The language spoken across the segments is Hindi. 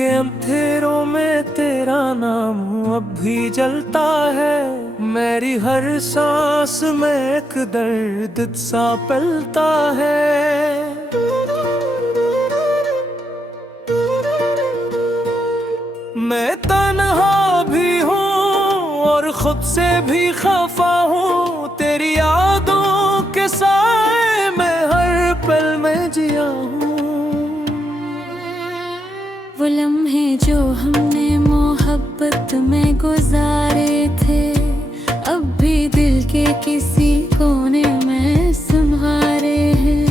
के अंधेरों में तेरा नाम अब भी जलता है। मेरी हर सांस में एक दर्द सा पलता है। मैं तन्हा भी हूँ और खुद से भी खफा हूँ। तेरी यादों के साए में हर पल में जिया हूँ। वो लम्हे जो हमने मोहब्बत में गुजारे थे, अब भी दिल के किसी कोने में संभारे हैं।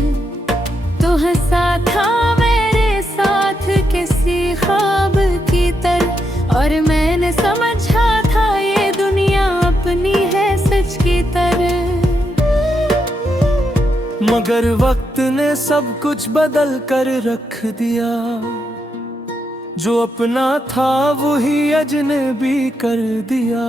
तो हंसा था मेरे साथ किसी ख्वाब की तरह, और मैंने समझा था ये दुनिया अपनी है सच की तरह। मगर वक्त ने सब कुछ बदल कर रख दिया। जो अपना था वही अजनबी कर दिया।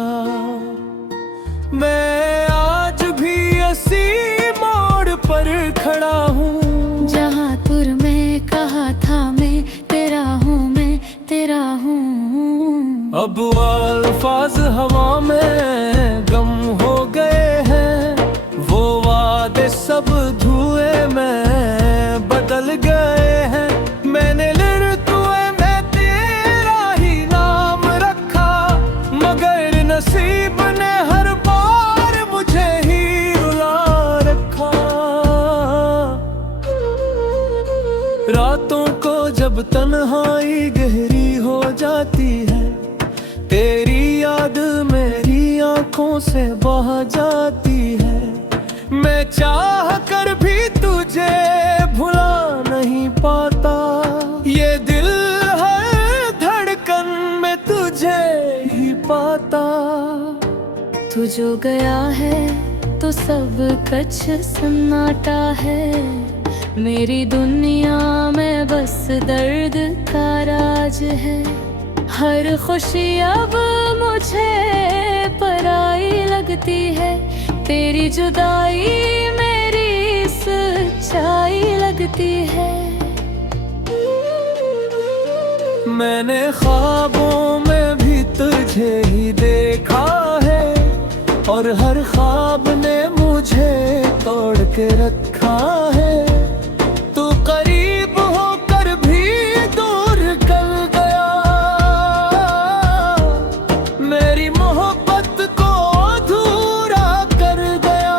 मैं आज भी इसी मोड़ पर खड़ा हूँ, जहाँ तुर में कहा था मैं तेरा हूँ, मैं तेरा हूँ। अब अल्फाज हवा में गम हो गए हैं। वो वादे सब धुएं में बदल गए हैं। मैंने नसीब ने हर बार मुझे ही रुला रखा। रातों को जब तन्हाई गहरी हो जाती है, तेरी याद मेरी आंखों से बह जाती है। मैं चाह कर भी तुझे भुला नहीं पाता। ये दिल हर धड़कन में तुझे ही पाता। तू जो गया है तो सब कुछ सन्नाटा है। मेरी दुनिया में बस दर्द का राज है। हर खुशी अब मुझे पराई लगती है। तेरी जुदाई मेरी सच्चाई लगती है। मैंने ख्वाबों में भी तुझे ही देखा है, और हर ख्वाब ने मुझे तोड़ के रखा है। तू करीब होकर भी दूर कर गया। मेरी मोहब्बत को अधूरा कर गया।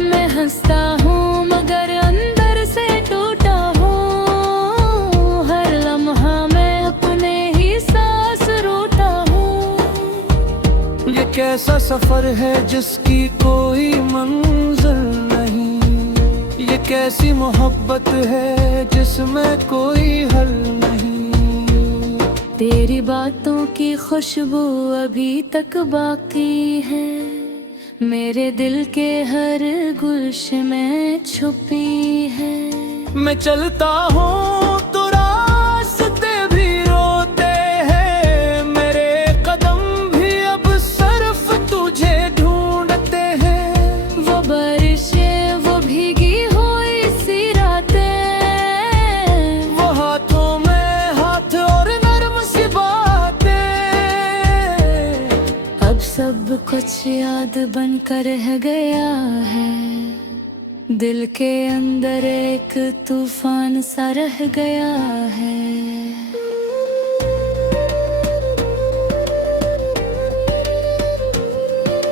मैं हंसता हूँ मगर अंदर से टूटा हूँ। हर लम्हा मैं अपने ही सांस रोता हूँ। ये कैसा सफर है जिसकी कोई मंजिल नहीं। ये कैसी मोहब्बत है जिसमें कोई हल नहीं। तेरी बातों की खुशबू अभी तक बाकी है। मेरे दिल के हर गुलशन में छुपी है। मैं चलता हूँ तो रास्ते भी रोते हैं। मेरे कदम भी अब सिर्फ तुझे ढूंढते हैं। वो बारिशें वो भीगी हुई सी रातें, वो हाथों में हाथ और नर्म सी बातें। अब सब कुछ याद बनकर रह गया है। दिल के अंदर एक तूफान सा रह गया है।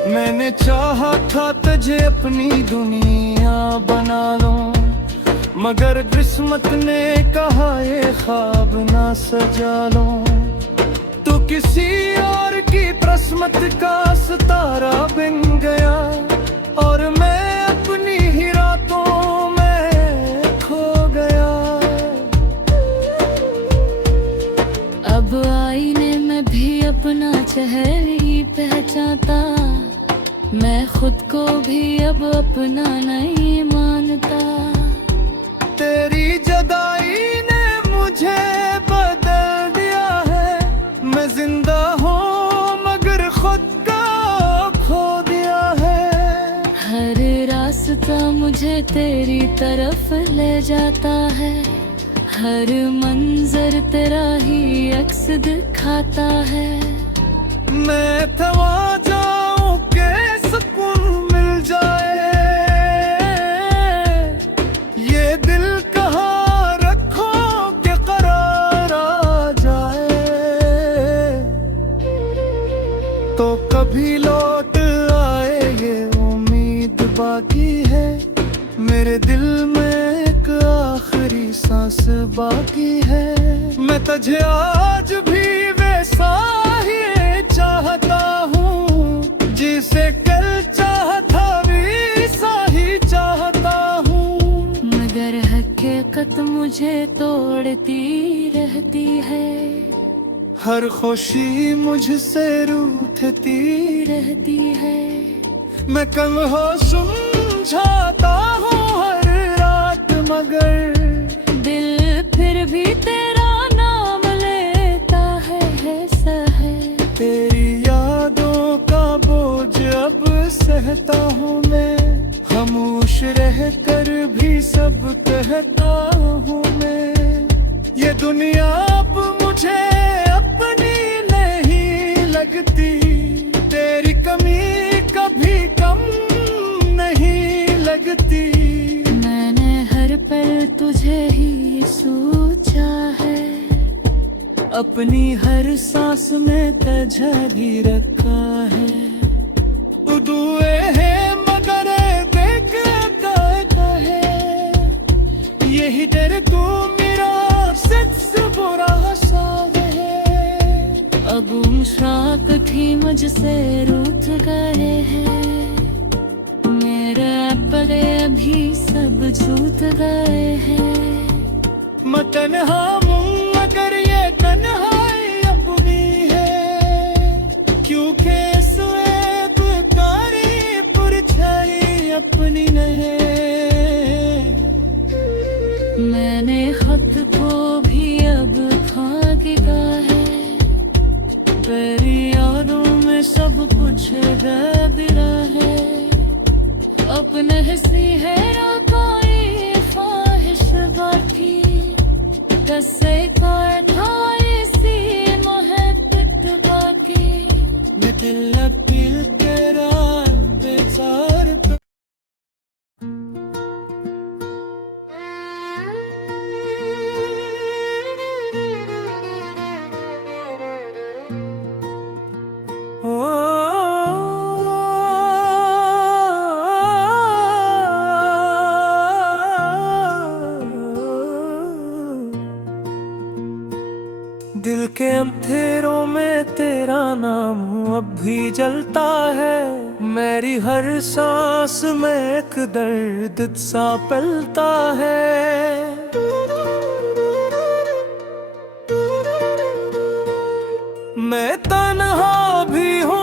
मैंने चाहा था तुझे अपनी दुनिया बना लूं, मगर किस्मत ने कहा ये ख्वाब ना सजा लूं। तू किसी और की किस्मत का सितारा बन गया, और मैं अपनी ही रातों में खो गया। अब आईने में भी अपना चेहरा ही पहचानता। मैं खुद को भी अब अपना नहीं मानता। तेरी जुदाई ने मुझे बदल दिया है। मैं जिंदा हूँ मगर खुद का खो दिया है। हर रास्ता मुझे तेरी तरफ ले जाता है। हर मंजर तेरा ही अक्स दिखाता है। मैं थमा जाऊं के सुकून मिल जाए, ये दिल कहाँ रखो के करार आ जाए। तो कभी लौट आए ये उम्मीद बाकी है, मेरे दिल में एक आखिरी सांस बाकी है। मैं तुझे आज भी वैसा ही चाहता हूँ, जिसे कल चाहता वैसा ही चाहता हूँ। मगर हकीकत मुझे तोड़ती रहती है, हर खुशी मुझसे रूठती रहती है। मैं कम हो समझाता हूँ हर रात, मगर दिल फिर भी तेरा नाम लेता है सहे। तेरी यादों का बोझ अब सहता हूँ मैं, खामोश रह कर भी सब कहता हूँ मैं। ये दुनिया अब मुझे अपनी नहीं लगती, तेरी कमी कभी कम नहीं लगती। मैंने हर पल तुझे ही सोचा है, अपनी हर सांस में तुझे भी रखा है। तू दुए है मगर देख है, यही डर तू मेरा सबसे बुरा साव है। अब मुश्राक थी मुझसे रूठ गए हैं, मेरे पले अभी सब छूट गए हैं। मैं तन्हा हूँ मगर ये तन्हाई अपनी है, क्योंकि स्वेद कारी परछाई अपनी नहीं। मैंने खत को भी अब भाग लिया है, तेरी यादों में सब कुछ गायब है। अपने हंसी है ना कोई ख्वाहिश बाकी, कससे कोई थाई सी मोहब्बत बाकी। मैं दिल दिल तेरा बेजार दिल के अंधेरों में तेरा नाम अब भी जलता है। मेरी हर सांस में एक दर्द सा पलता है। मैं तन्हा भी हूँ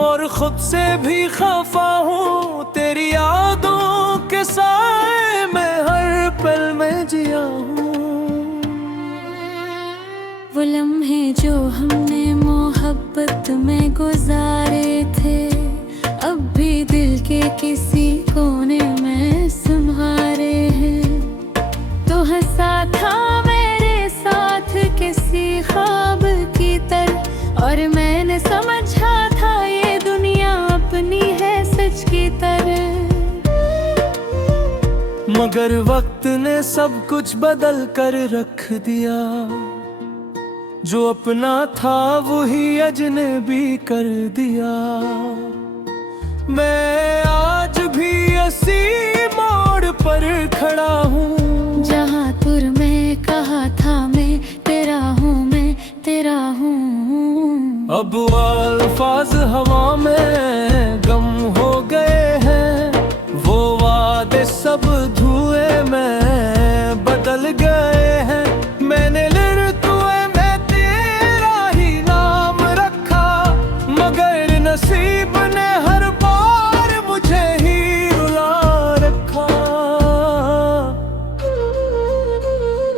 और खुद से भी खफा हूँ, तेरी यादों के साए में हर पल में जिया हूँ। वो लम्हे जो हमने मोहब्बत में गुजारे थे, अब भी दिल के किसी कोने में संभारे हैं। तो हंसा था मेरे साथ किसी ख्वाब की तरह, और मैंने समझा था ये दुनिया अपनी है सच की तरह। मगर वक्त ने सब कुछ बदल कर रख दिया, जो अपना था वही अजनबी कर दिया। मैं आज भी इसी मोड़ पर खड़ा हूँ, जहाँ तुर में कहा था मैं तेरा हूँ, मैं तेरा हूँ। अब अल्फाज हवा में गम हो गए हैं, वो वादे सब धुएं में बदल गए हैं। मैंने नसीब ने हर बार मुझे ही रुला रखा।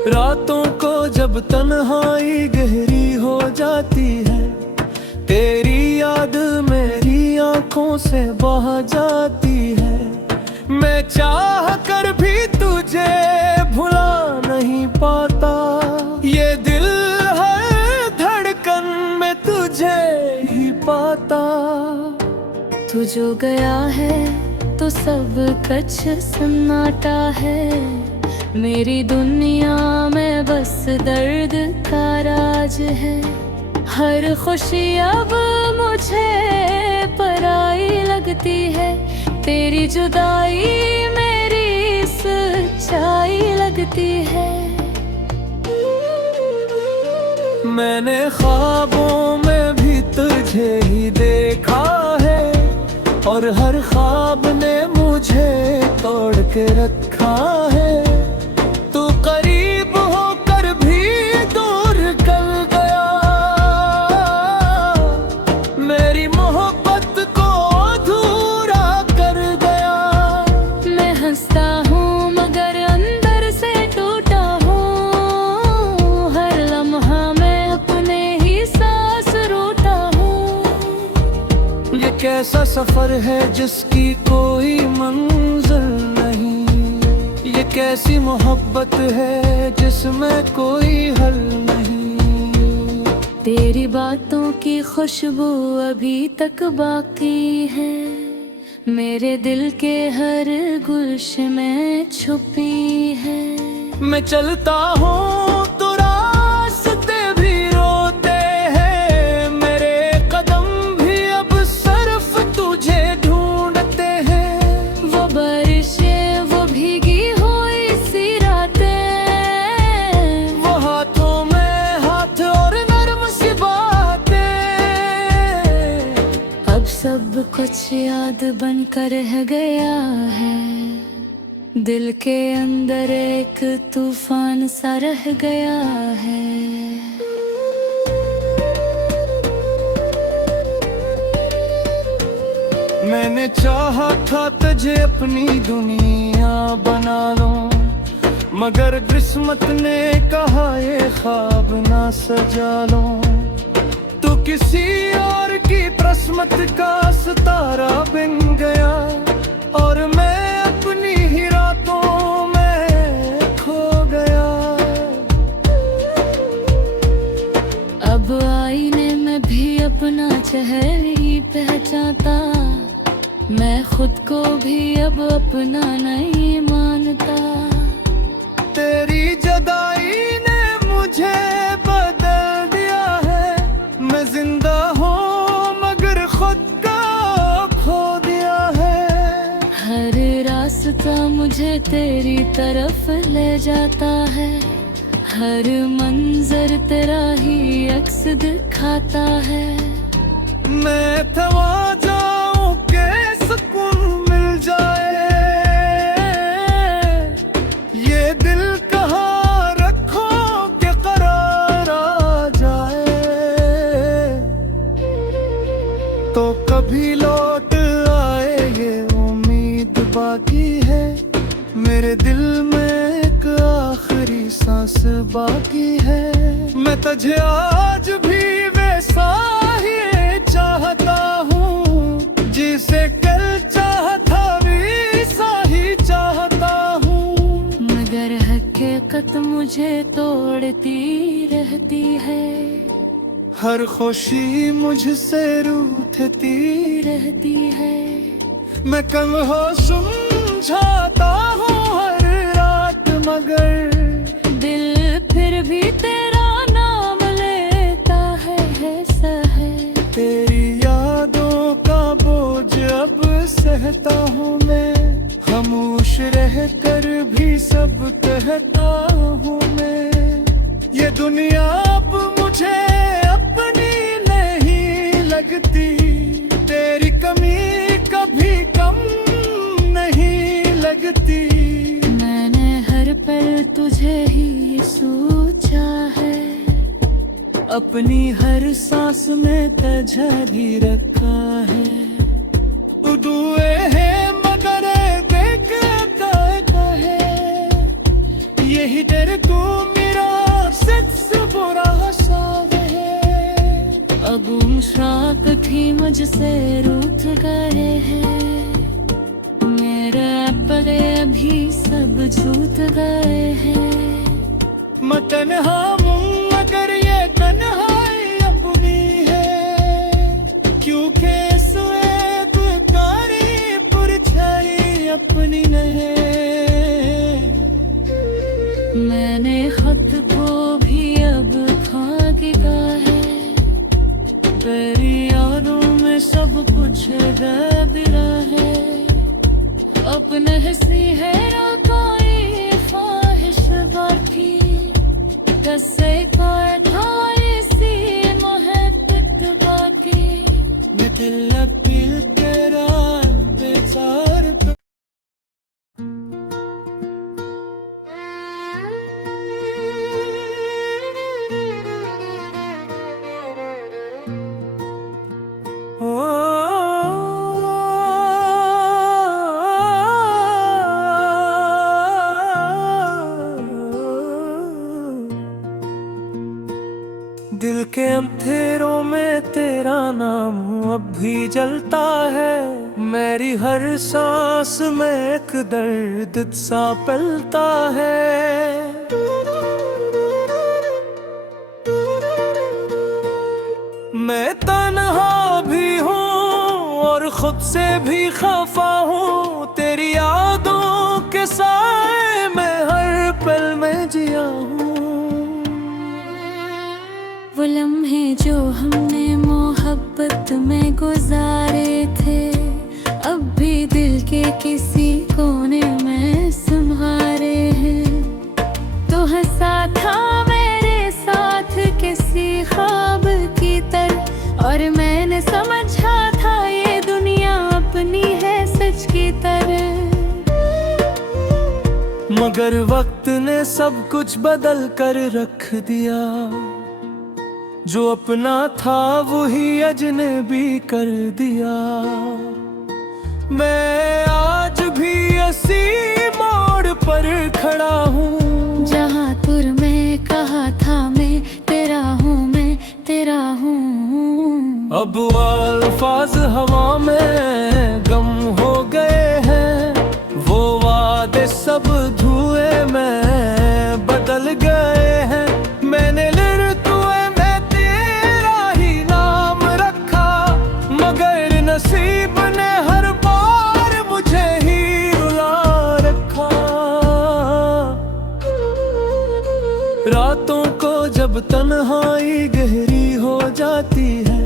रातों को जब तन्हाई गहरी हो जाती है, तेरी याद मेरी आंखों से बह जाती है। मैं चाह कर भी तुझे भुला नहीं पा जो गया है तो सब कुछ सन्नाटा है। मेरी दुनिया में बस दर्द का राज है। हर खुशी अब मुझे पराई लगती है। तेरी जुदाई मेरी सच्चाई लगती है। मैंने ख्वाबों में भी तुझे ही देखा है, और हर ख्वाब ने मुझे तोड़ के रखा है। तू करीब होकर भी दूर कर गया, मेरी मोहब्बत को अधूरा कर गया। मैं हंसता हूँ मगर अंदर से टूटा हूँ। हर लम्हा मैं अपने ही सांस रोता हूँ। ये कैसा सफर है जिसकी कोई मंजिल नहीं। ये कैसी मोहब्बत है जिसमें कोई हल नहीं। तेरी बातों की खुशबू अभी तक बाकी है। मेरे दिल के हर गुलशन में छुपी है। मैं चलता हूँ तो रास्ते भी रोते हैं। मेरे कदम भी अब सिर्फ तुझे ढूंढते हैं। वो बारिशें वो भीगी हुई सी रातें, वो हाथों में हाथ और नर्म सी बातें। अब सब कुछ याद बनकर रह गया है। दिल के अंदर एक तूफान सा रह गया है। मैंने चाहा था तुझे अपनी दुनिया बना लूं, मगर किस्मत ने कहा ये ख्वाब ना सजा लूं। तू किसी और की किस्मत का सितारा बन गया, और मैं अपनी ही रातों में खो गया। अब आईने में भी अपना चेहरा ही पहचानता। मैं खुद को भी अब अपना नहीं मानता। तेरी जुदाई ने मुझे बदल दिया है। मैं जिंदा हूँ मगर खुद का खो दिया है। हर रास्ता मुझे तेरी तरफ ले जाता है। हर मंजर तेरा ही अक्स दिखाता है। मैं थमा जाऊं के सुकून मिल जाए। ये दिल कहाँ रखो के करार आ जाए। तो कभी लौट आए ये उम्मीद बाकी है। मेरे दिल में एक आखिरी सांस बाकी है। मैं तुझे आज भी वैसा ही चाहता हूँ, जिसे कल चाहता वैसा ही चाहता हूँ। मगर हकीकत मुझे तोड़ती रहती है। हर खुशी मुझसे रूठती रहती है। मैं कम हो समझाता हूँ हर रात, मगर दिल फिर भी तेरा नाम लेता है ऐसा है। तेरी यादों का बोझ अब सहता हूँ मैं। खामोश रह कर भी सब कहता हूँ मैं। ये दुनिया अब मुझे अपनी नहीं लगती। तेरी कमी कभी कम नहीं लगती। मैंने हर पल तुझे ही सोचा है। अपनी हर सांस में तुझे भी रखा है। दुए है मगर देख है। यही डर तू मेरा सबसे बुरा साव है। अब मुश्राक भी मुझसे रूठ गए हैं। मेरे पले अभी सब छूट गए हैं। मैं तन्हा हूँ मगर ये तन्हाई अपनी है। क्योंकि स्वेद का अपनी नहीं। मैंने खत को भी अब भागा है, तेरी यादों में सब कुछ बिरा है। अपने हंसी है ना कोई ख्वाहिश बाकी, कसै को थाइसी मोहब्बत बाकी। मैं दिल तेरा बेचार पे दिल के अंधेरों में तेरा नाम अब भी जलता है। मेरी हर सांस में एक दर्द सा पलता है। मैं तन्हा भी हूँ और खुद से भी खफा हूँ। तेरी यादों के साए में हर पल में जिया हूँ। वो लम्हे जो हमने मोहब्बत में गुजारे थे, अब भी दिल के किसी कोने में संभारे हैं। तो हंसा था मेरे साथ किसी ख्वाब की तरह, और मैंने समझा था ये दुनिया अपनी है सच की तरह। मगर वक्त ने सब कुछ बदल कर रख दिया। जो अपना था वही अजनबी कर दिया। मैं आज भी इसी मोड़ पर खड़ा हूँ, जहाँ तुर में कहा था मैं तेरा हूँ, मैं तेरा हूँ। अब अल्फाज हवा में गम हो गए हैं। वो वादे सब धुएं में बदल गए हैं। मैंने नसीब ने हर बार मुझे ही रुला रखा। रातों को जब तन्हाई गहरी हो जाती है,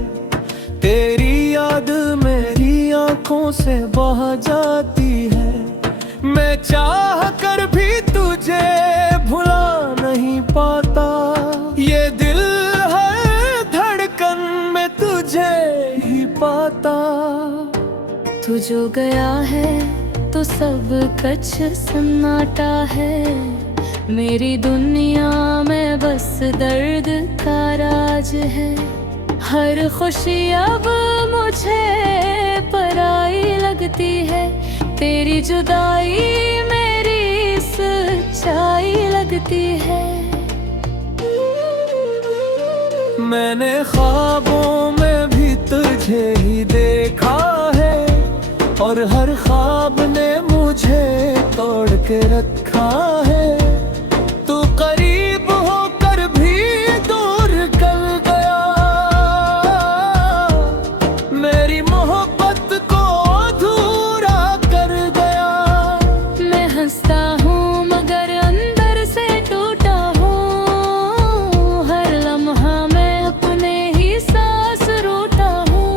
तेरी याद मेरी आंखों से बह जाती है। मैं चाह कर भी तुझे भुला नहीं पाता। ये दिल हर धड़कन में तुझे ही पाता। तू जो गया है तो सब कुछ सन्नाटा है। मेरी दुनिया में बस दर्द का राज है। हर खुशी अब मुझे पराई लगती है। तेरी जुदाई मेरी सच्चाई लगती है। मैंने ख्वाबों में भी तुझे ही देखा है, और हर ख्वाब ने मुझे तोड़ के रखा है। तू करीब होकर भी दूर कर गया। मेरी मोहब्बत को अधूरा कर गया। मैं हंसता हूँ मगर अंदर से टूटा हूँ। हर लम्हा मैं अपने ही सांस रोता हूँ।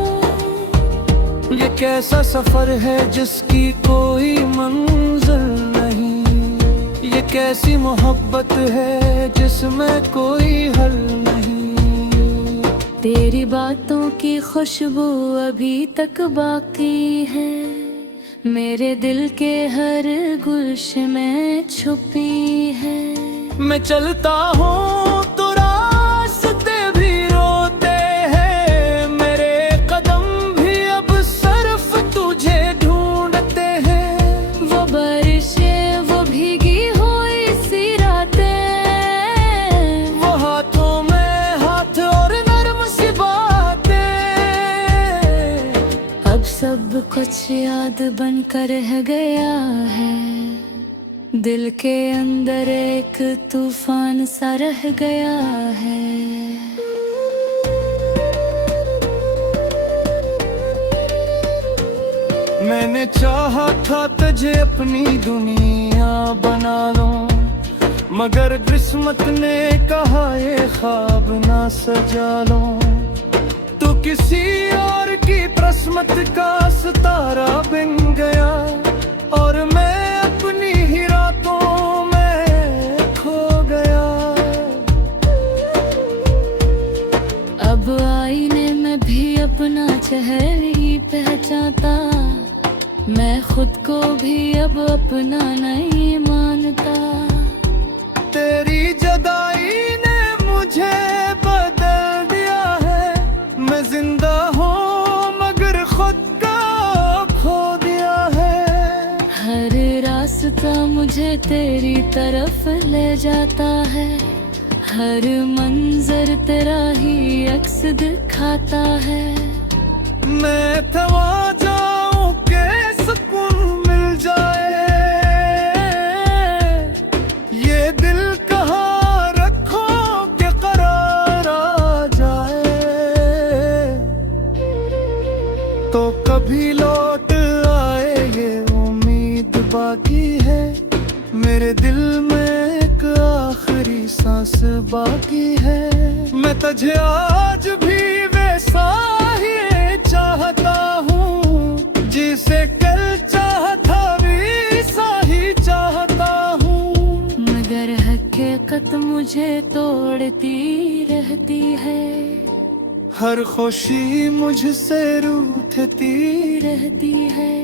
ये कैसा सफर है जिसकी कोई मंजिल नहीं। ये कैसी मोहब्बत है जिसमें कोई हल नहीं। तेरी बातों की खुशबू अभी तक बाकी है। मेरे दिल के हर गुलशन में छुपी है। मैं चलता हूँ तो रास्ते भी रोते हैं। मेरे कदम भी अब सिर्फ तुझे ढूंढते हैं। वो बारिशें वो भीगी हुई सी रातें, वो हाथों में हाथ और नर्म सी बातें। अब सब कुछ याद बनकर रह गया है। दिल के अंदर एक तूफान सा रह गया है। मैंने चाहा था तुझे अपनी दुनिया बना लूं, मगर किस्मत ने कहा ये ख्वाब ना सजा लूं। तू किसी और की किस्मत का सितारा बन गया और मैं अपनी ही रातों में खो गया। अब आईने में भी अपना चेहरा ही पहचानता, मैं खुद को भी अब अपना नहीं मानता। तेरी जुदाई ने मुझे बदल दिया है, मैं जिंदा हूँ मगर खुद का खो दिया है। हर रास्ता मुझे तेरी तरफ ले जाता है, हर मंजर तेरा ही अक्स दिखाता है। मैं थमा जाऊं के सुकून मिल जाए, ये दिल कहाँ रखो के करार आ जाए। तो कभी लौट आए ये उम्मीद बाकी है, मेरे दिल में एक आखिरी सांस बाकी है। मैं तुझे आज भी वैसा ही चाहता हूँ, जिसे कल चाहता वैसा ही चाहता हूँ। मगर हकीकत मुझे तोड़ती रहती है, हर खुशी मुझसे रूठती रहती है।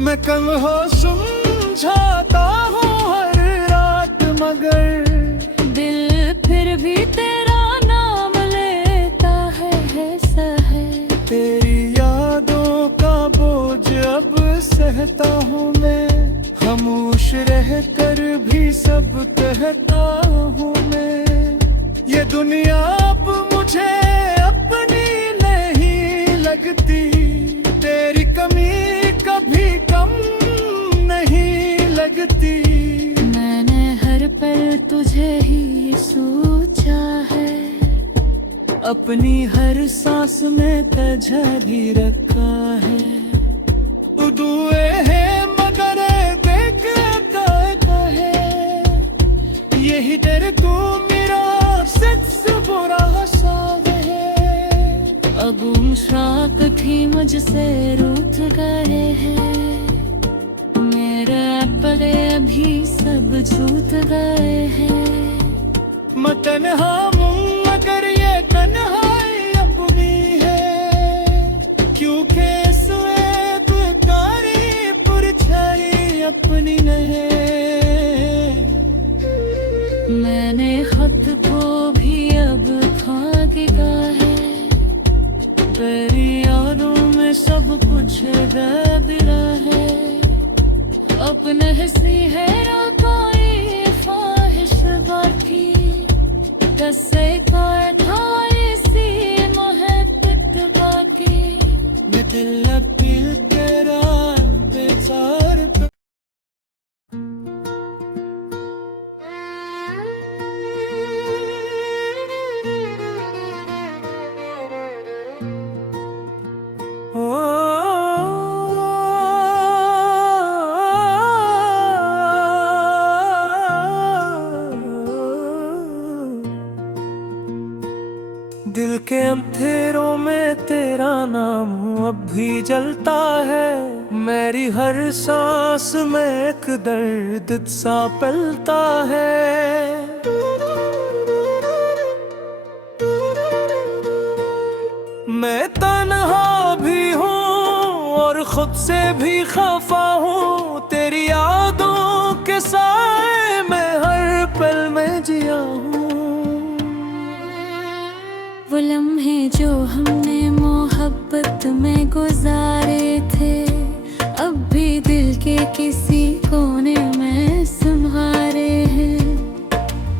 मैं कम हो समझाता हूँ हर रात, मगर दिल फिर भी तेरा नाम लेता है सहे। तेरी यादों का बोझ अब सहता हूँ मैं, खामोश रह कर भी सब कहता हूँ मैं। ये दुनिया अब मुझे अपनी नहीं लगती, तेरी कमी कभी कम नहीं लगती। मैंने हर पल तुझे ही सोचा है, अपनी हर सांस में तुझे भी रखा है। दुए है मगर देख कहे, यही डर तू मेरा सच बुरा साव है। अगुम श्राक थी मुझसे रूठ गए हैं, मेरे अपने अभी सब छूट गए हैं। मैं तन्हा हूँ मगर ये तन्हाई अपनी है, क्योंकि स्वेद कारी परछाई अपनी नहीं। मैंने खत को भी अब खाक का है, तेरी यादों में सब कुछ गबिरा है। अपने हंसी है कोई ख्वाहिश बाकी, कसै का था इसी मोहब्बत बाकी। ये दिल अब दिल तेरा बेचार पे। दिल के अंधेरों में तेरा नाम अब भी जलता है, मेरी हर सांस में एक दर्द सा पलता है। मैं तन्हा भी हूँ और खुद से भी खफा हूँ, तेरी यादों के साए में हर पल में जिया हूँ। वो लम्हे जो हमने मोहब्बत में गुजारे थे, अब भी दिल के किसी कोने में संभारे हैं।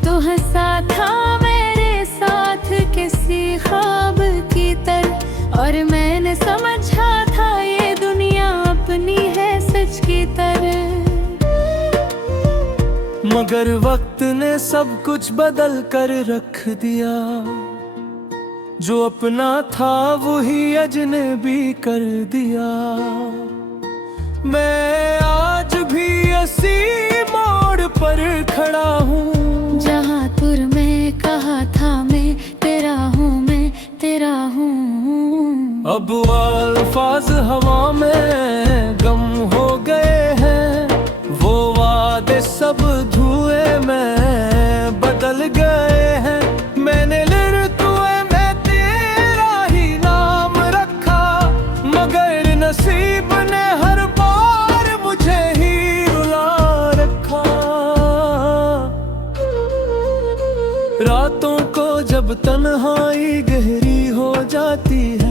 तो हंसा था मेरे साथ किसी ख्वाब की तरह, और मैंने समझा था ये दुनिया अपनी है सच की तरह। मगर वक्त ने सब कुछ बदल कर रख दिया, जो अपना था वही अजनबी कर दिया। मैं आज भी इसी मोड़ पर खड़ा हूँ जहाँ तुर में कहा था मैं तेरा हूँ, मैं तेरा हूँ। अब अल्फाज हवा में गम हो गए हैं, वो वादे सब धुएं में बदल गए हैं। मैंने लिरतुए में तेरा ही नाम रखा, मगर नसीब ने हर बार मुझे ही रुला रखा। रातों को जब तन्हाई गहरी हो जाती है,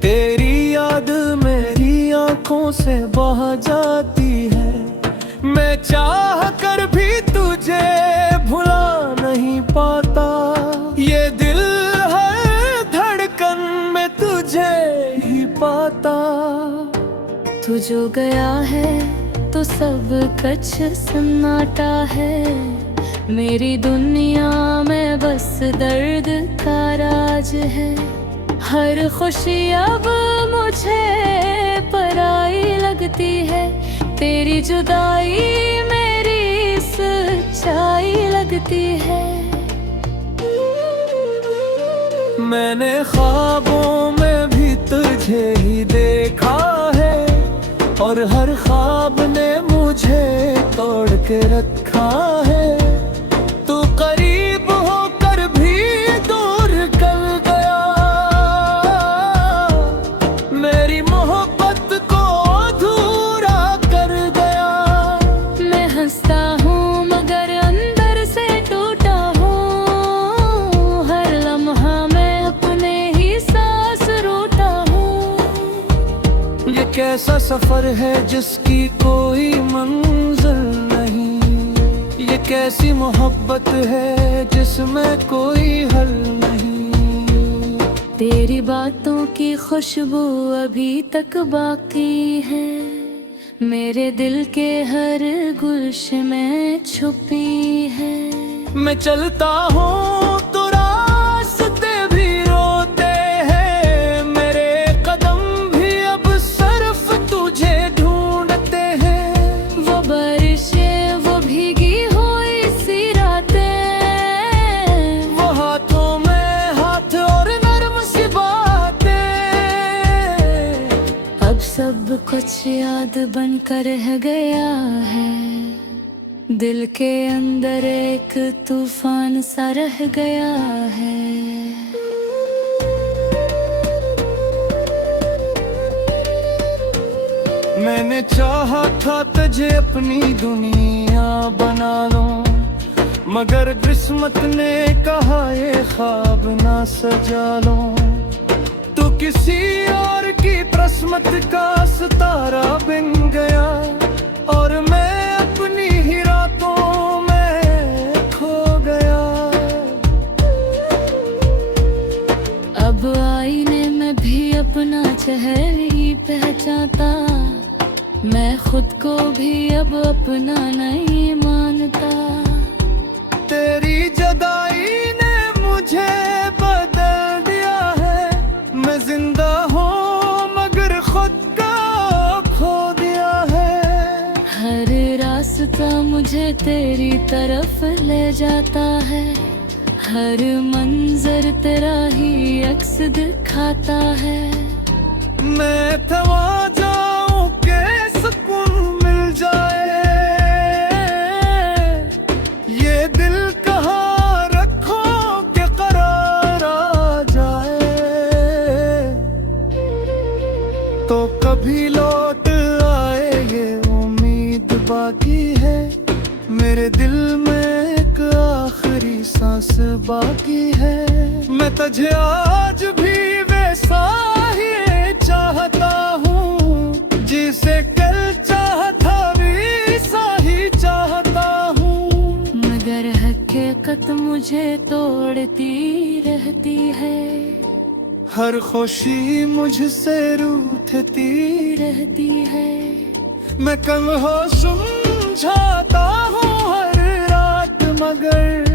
तेरी याद मेरी आंखों से बह जाती है। मैं चाह कर भी तुझे भुला नहीं पाता, ये दिल हर धड़कन में तुझे ही पाता। तू जो गया है तो सब कुछ सन्नाटा है, मेरी दुनिया में बस दर्द का राज है। हर खुशी अब मुझे पराई लगती है, तेरी जुदाई मेरी सच्चाई लगती है। मैंने ख्वाबों में भी तुझे ही देखा है, और हर ख्वाब ने मुझे तोड़ के रखा है। तू करीब होकर भी दूर कर गया, मेरी मोहब्बत को अधूरा कर गया। मैं हंसता हूँ मगर अंदर से टूटा हूँ, हर लम्हा मैं अपने ही सांस रोता हूँ। ये कैसा सफर है जिसकी कोई मंजिल नहीं, ये कैसी मोहब्बत है जिसमें कोई हल नहीं। तेरी बातों की खुशबू अभी तक बाकी है, मेरे दिल के हर गुलशन में छुपी है। मैं चलता हूँ तो रास्ते भी रोते हैं, मेरे कदम भी अब सिर्फ तुझे ढूंढते हैं। वो बारिशें वो भीगी हुई सी रातें, वो हाथों में हाथ और नर्म सी बातें, अब सब कुछ याद बनकर रह गया है। दिल के अंदर एक तूफान सा रह गया है। मैंने चाहा था तुझे अपनी दुनिया बना लूं, मगर किस्मत ने कहा ये ख्वाब ना सजा लूं। तू किसी और की किस्मत का सितारा बन गया, और मैं अपनी ही रातों में खो गया। अब आईने में भी अपना चेहरा ही पहचानता, मैं खुद को भी अब अपना नहीं मानता। तेरी जुदाई ने मुझे बदल दिया है, मैं जिंदा हूँ मगर खुद का खो दिया है। हर रास्ता मुझे तेरी तरफ ले जाता है, हर मंजर तेरा ही अक्स दिखाता है। मैं थमा जाऊं के सुकून मिल जाए, ये दिल कहाँ रखो के करार आ जाए। तो कभी लौट आए ये उम्मीद बाकी है, मेरे दिल में एक आखिरी सांस बाकी है। मैं तुझे आज भी वैसा ही चाहता हूँ, जिसे कल चाहता वैसा ही चाहता हूँ। मगर हकीकत मुझे तोड़ती रहती है, हर खुशी मुझसे रूठती रहती है। मैं कम हो समझाता हूँ हर रात, मगर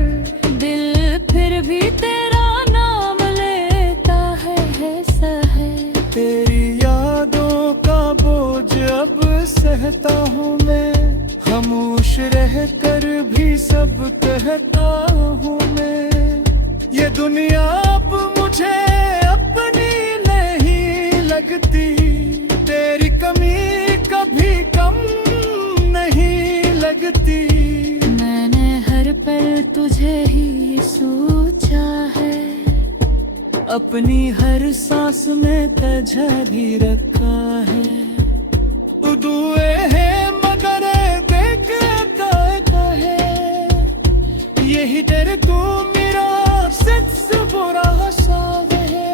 दिल फिर भी तेरा नाम लेता है, ऐसा है। तेरी यादों का बोझ अब रहता हूँ मैं, खामोश रह कर भी सब कहता हूँ मैं। ये दुनिया अब मुझे अपनी नहीं लगती, तेरी कमी कभी कम नहीं लगती। मैंने हर पल तुझे ही सोचा है, अपनी हर सांस में तुझे भी रखा है। तू दुए है मगर देखता है, यही डर तू मेरा सच बुरा साव है।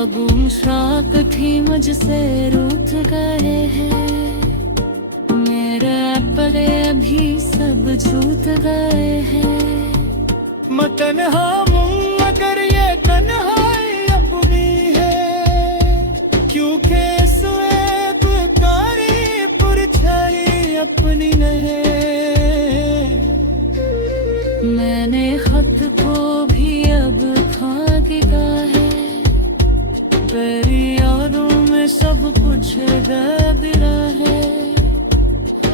अगुम श्राप भी मुझसे रूठ गए हैं, मेरे पले अभी सब छूट गए हैं। मैं तन्हा हूँ मगर ये तन्हाई अपनी है, क्योंकि स्वेद कारी परछाई अपनी नहीं। मैंने खत को भी अब भाग दिया है, तेरी यादों में सब कुछ दबिरा है।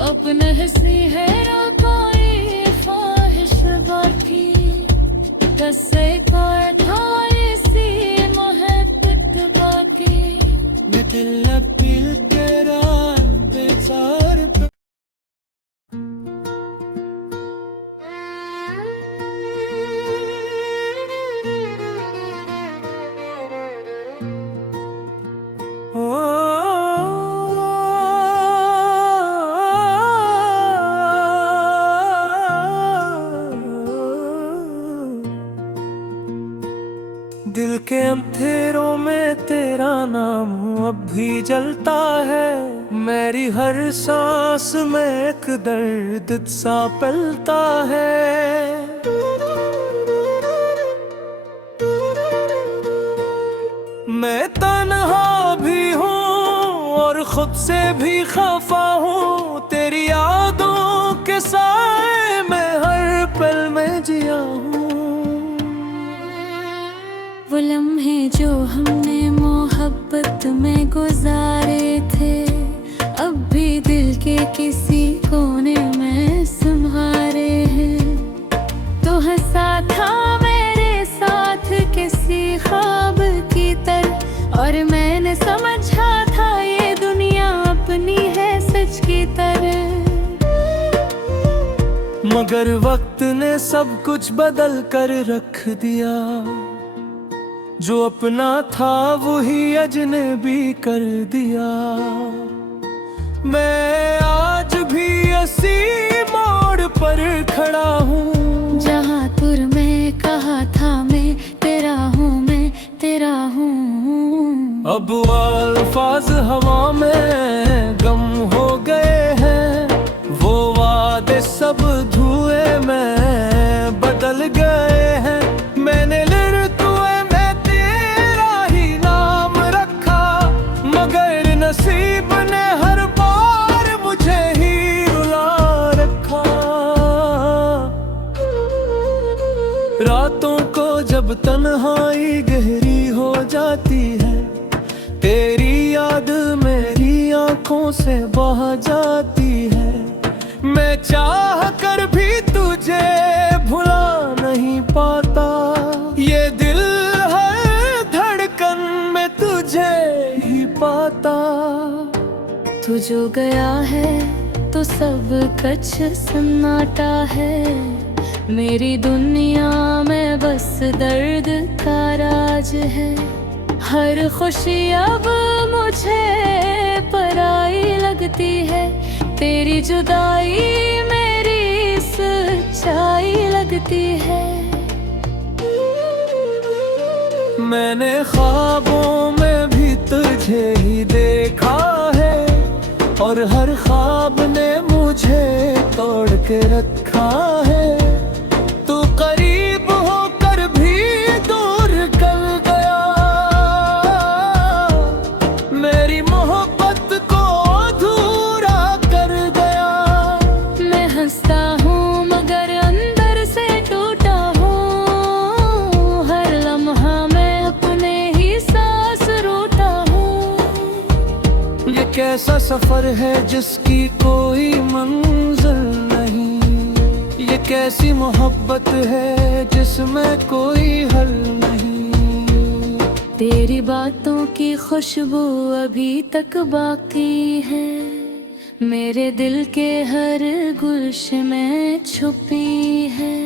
अपने हंसी है ना कोई ख्वाहिश बाकी, कससे कोई था इसी मोहब्बत बाकी। मैं दिल तेरा बेचार पे दिल के अंधेरों में तेरा नाम अब भी जलता है। मेरी हर सांस में एक दर्द सा पलता है। मैं तन्हा भी हूँ और खुद से भी खफा हूँ, तेरी यादों के साए में हर पल में जिया हूँ। वो लम्हे जो हमने मोहब्बत में गुजारे थे, अब भी दिल के किसी कोने में संभारे हैं। तो हंसा था मेरे साथ किसी ख्वाब की तरह, और मैंने समझा था ये दुनिया अपनी है सच की तरह। मगर वक्त ने सब कुछ बदल कर रख दिया, जो अपना था वही अजनबी कर दिया। मैं आज भी इसी मोड़ पर खड़ा हूँ, जहाँ तुर में कहा था मैं तेरा हूँ, मैं तेरा हूँ। अब अल्फाज हवा में गम हो गए हैं, वो वादे सब धुएं में बदल गए हैं। मैंने नसीब ने हर बार मुझे ही रुला रखा। रातों को जब तन्हाई गहरी हो जाती है, तेरी याद मेरी आंखों से बह जाती है। मैं चाह कर भी तुझे भुला नहीं पाता, ये दिल हर धड़कन में तुझे ही पाता। तू जो गया है तो सब कुछ सन्नाटा है, मेरी दुनिया में बस दर्द का राज है। हर खुशी अब मुझे पराई लगती है, तेरी जुदाई मेरी सच्चाई लगती है। मैंने ख्वाबों में भी तुझे ही देखा है, और हर ख्वाब ने मुझे तोड़ के रखा है। तू करीब होकर भी दूर कर गया, मेरी मोहब्बत को अधूरा कर गया। मैं हंसता हूँ मगर अंदर से टूटा हूँ, हर लम्हा मैं अपने ही सांस रोता हूँ। ये कैसा सफर सफर है जिसकी कोई मंजिल नहीं। ये कैसी मोहब्बत है जिसमें कोई हल नहीं। तेरी बातों की खुशबू अभी तक बाकी है, मेरे दिल के हर गुलशन में छुपी है।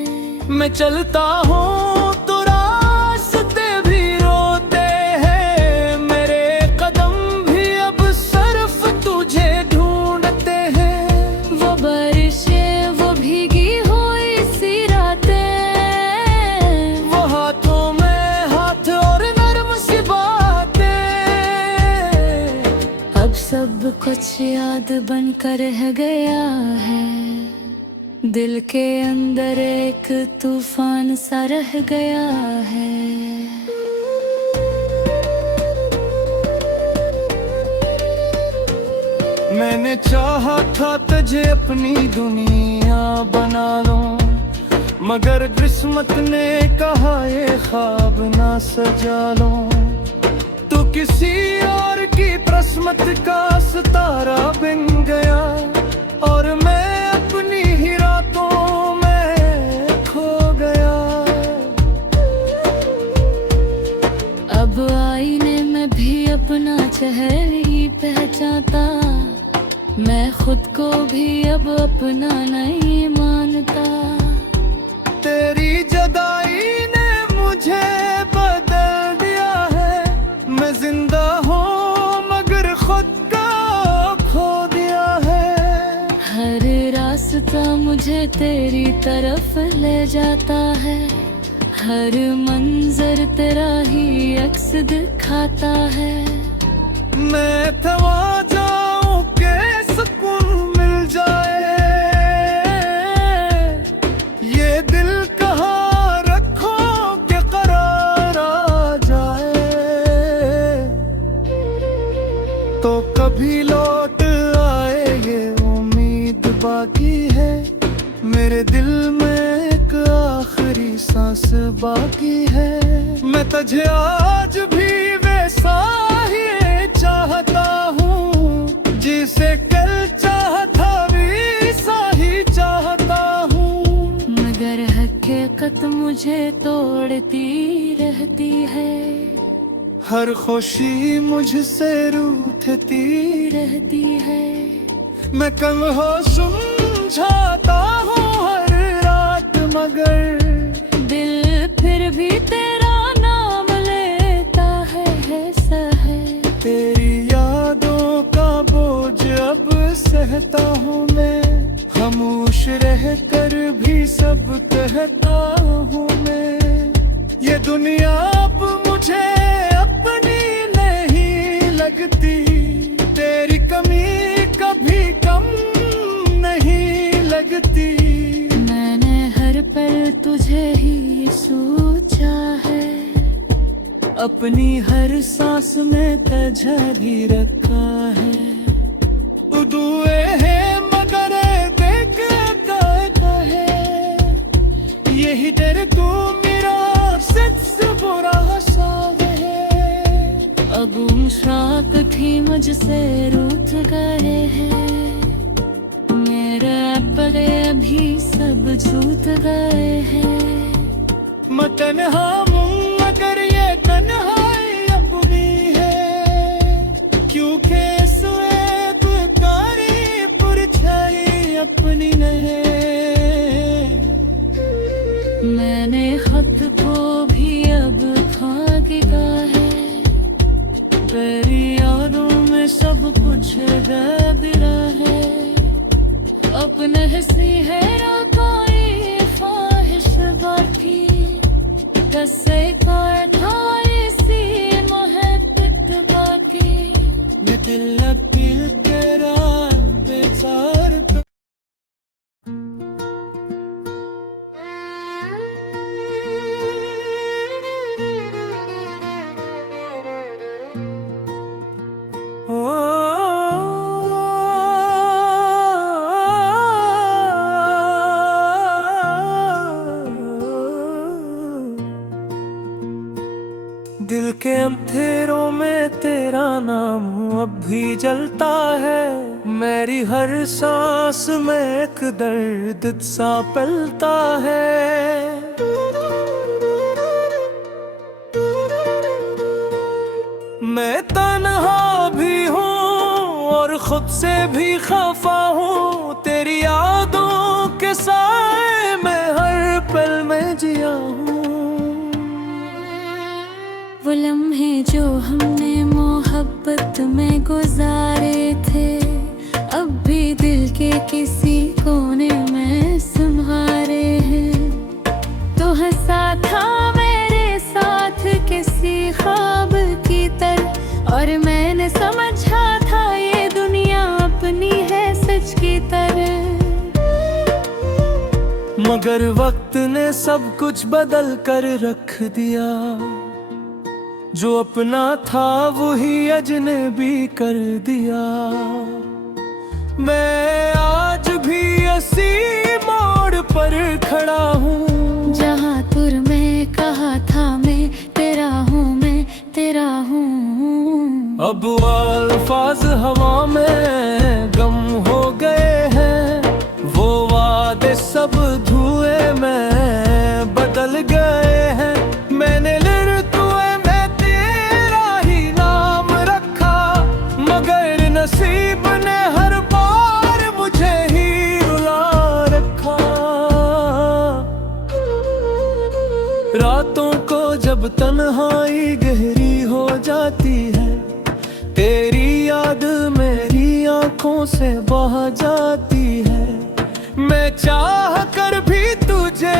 मैं चलता हूँ तो रास्ते भी रोते हैं, मेरे कदम भी अब सिर्फ तुझे ढूंढते हैं। वो बारिशें, वो भीगी हुई सी रातें, वो हाथों में हाथ और नर्म सी बातें। अब सब कुछ याद बनकर रह गया है, दिल के अंदर एक तूफान सा रह गया है। मैंने चाहा था तुझे अपनी दुनिया बना लूं, मगर किस्मत ने कहा ये ख्वाब ना सजा लूं। तू किसी और की किस्मत का सितारा बन गया, और मैं अपनी ही रातों में खो गया। अब आईने में भी अपना चेहरा ही पहचानता, मैं खुद को भी अब अपना नहीं मानता। तेरी जुदाई ने मुझे बदल दिया है, मैं जिंदा हूँ मगर खुद को खो दिया है। हर रास्ता मुझे तेरी तरफ ले जाता है, हर मंजर तेरा ही अक्स दिखाता है। मैं थमा जाऊं के सुकून मिल जाए, ये दिल कहाँ रखो के करार आ जाए। तो कभी लौट आए ये उम्मीद बाकी है, मेरे दिल में एक आखिरी सांस बाकी है। मैं तुझे आज भी वैसा ही चाहता हूँ, जिसे कल चाहता वैसा ही चाहता हूँ। मगर हकीकत मुझे तोड़ती रहती है, हर खुशी मुझसे रूठती रहती है। मैं कम हो समझाता हूँ हर रात, मगर दिल फिर भी तेरा नाम लेता है है। तेरी यादों का बोझ अब सहता हूँ मैं, खामोश रह कर भी सब कहता हूँ मैं। ये दुनिया अब मुझे अपनी नहीं लगती, तेरी कमी कभी कम नहीं लगती। मैंने हर पल तुझे ही सोचा है, अपनी हर सांस में तुझे भी रखा है। दुए है मगर देख कहता है, यही डर तू मेरा सबसे बुरा साव है। अब मुश्राक भी मुझसे रूठ गए हैं, मेरे पले अभी सब छूट गए हैं। मैं तन्हा हूँ मगर ये तन्हाई अपनी है, क्योंकि स्वेद कारी परछाई अपनी नहीं। मैंने खत को भी अब खाक का है, तेरी यादों में सब कुछ गबिरा है। अपने हंसी है ना कोई ख्वाहिश बाकी, कसै का था इसी मोहब्बत बाकी। मैं दिल तेरा बेचार दिल के अंधेरों में तेरा नाम अब भी जलता है। मेरी हर सांस में एक दर्द सा पलता है। मैं तन्हा भी हूँ और खुद से भी खफा हूँ, तेरी यादों के साए मैं हर पल में जिया हूँ। वो लम्हे जो हमने मोहब्बत में गुजारे थे, अब भी दिल के किसी कोने में संभारे हैं। तो हंसा था मेरे साथ किसी ख्वाब की तरह, और मैंने समझा था ये दुनिया अपनी है सच की तरह। मगर वक्त ने सब कुछ बदल कर रख दिया, जो अपना था वही अजनबी कर दिया। मैं आज भी इसी मोड़ पर खड़ा हूँ, जहाँ तुर में कहा था मैं तेरा हूँ, मैं तेरा हूँ। अब अल्फाज हवा में गम हो गए हैं, वो वादे सब धुएं में बदल गए हैं। मैंने नसीब ने हर बार मुझे ही रुला रखा। रातों को जब तन्हाई गहरी हो जाती है, तेरी याद मेरी आंखों से बह जाती है। मैं चाह कर भी तुझे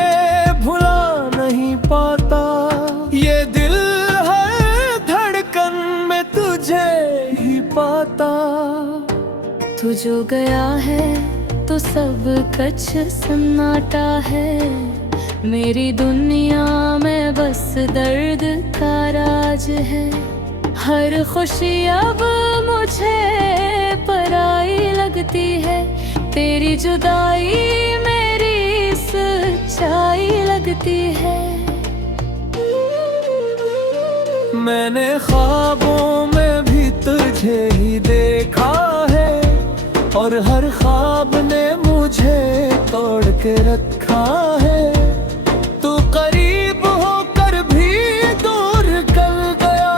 भुला नहीं पाता, ये दिल हर धड़कन में तुझे ही पाता। तू जो गया है तो सब कुछ सन्नाटा है, मेरी दुनिया में बस दर्द का राज है। हर खुशी अब मुझे पराई लगती है, तेरी जुदाई मेरी सच्चाई लगती है। मैंने ख्वाबों में भी तुझे ही देखा है, और हर ख्वाब ने मुझे तोड़ के रखा है। तू करीब होकर भी दूर कर गया,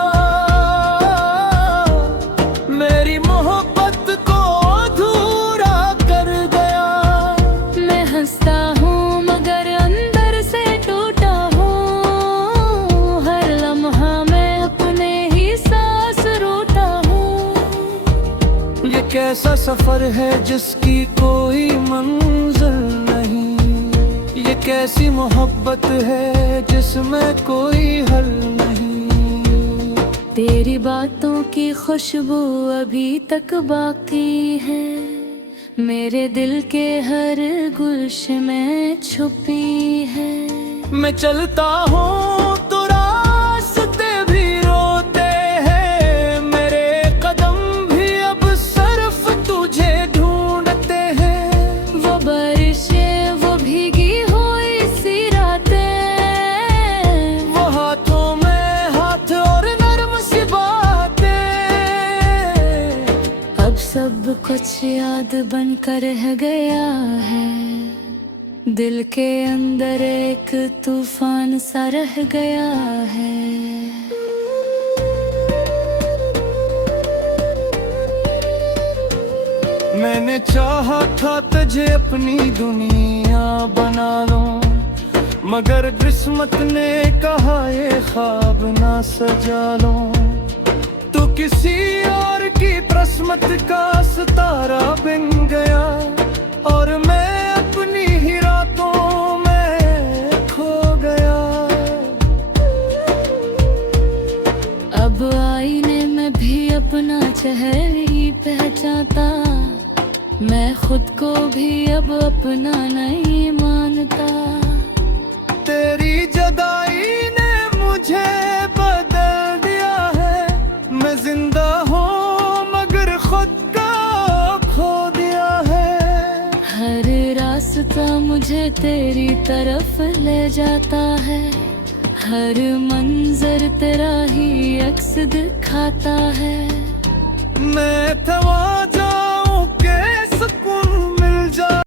मेरी मोहब्बत को अधूरा कर गया। मैं हंसता हूँ मगर अंदर से टूटा हूँ, हर लम्हा मैं अपने ही सांस रोता हूँ। ये कैसा सफर है जिसकी कोई मंजिल नहीं, ये कैसी मोहब्बत है जिसमें कोई हल नहीं। तेरी बातों की खुशबू अभी तक बाकी है, मेरे दिल के हर गुलशन में छुपी है। मैं चलता हूँ तो रास्ते भी रोते हैं, मेरे कदम भी अब सिर्फ तुझे ढूंढते हैं। वो बारिशें वो भीगी हुई सी रातें, वो हाथों में हाथ और नर्म सी बातें, अब सब कुछ याद बनकर रह गया है। दिल के अंदर एक तूफान सा रह गया है। मैंने चाहा था तुझे अपनी दुनिया बना लूं, मगर किस्मत ने कहा ये ख्वाब ना सजा लूं। तू किसी और की किस्मत का सितारा बन गया, और मैं अपनी ही रातों में खो गया। अब आईने में भी अपना चेहरा ही पहचानता, मैं खुद को भी अब अपना नहीं मानता। तेरी जुदाई ने मुझे बदल दिया है, मैं जिंदा हूँ मगर खुद का खो दिया है। हर रास्ता मुझे तेरी तरफ ले जाता है, हर मंजर तेरा ही अक्स दिखाता है। मैं थमा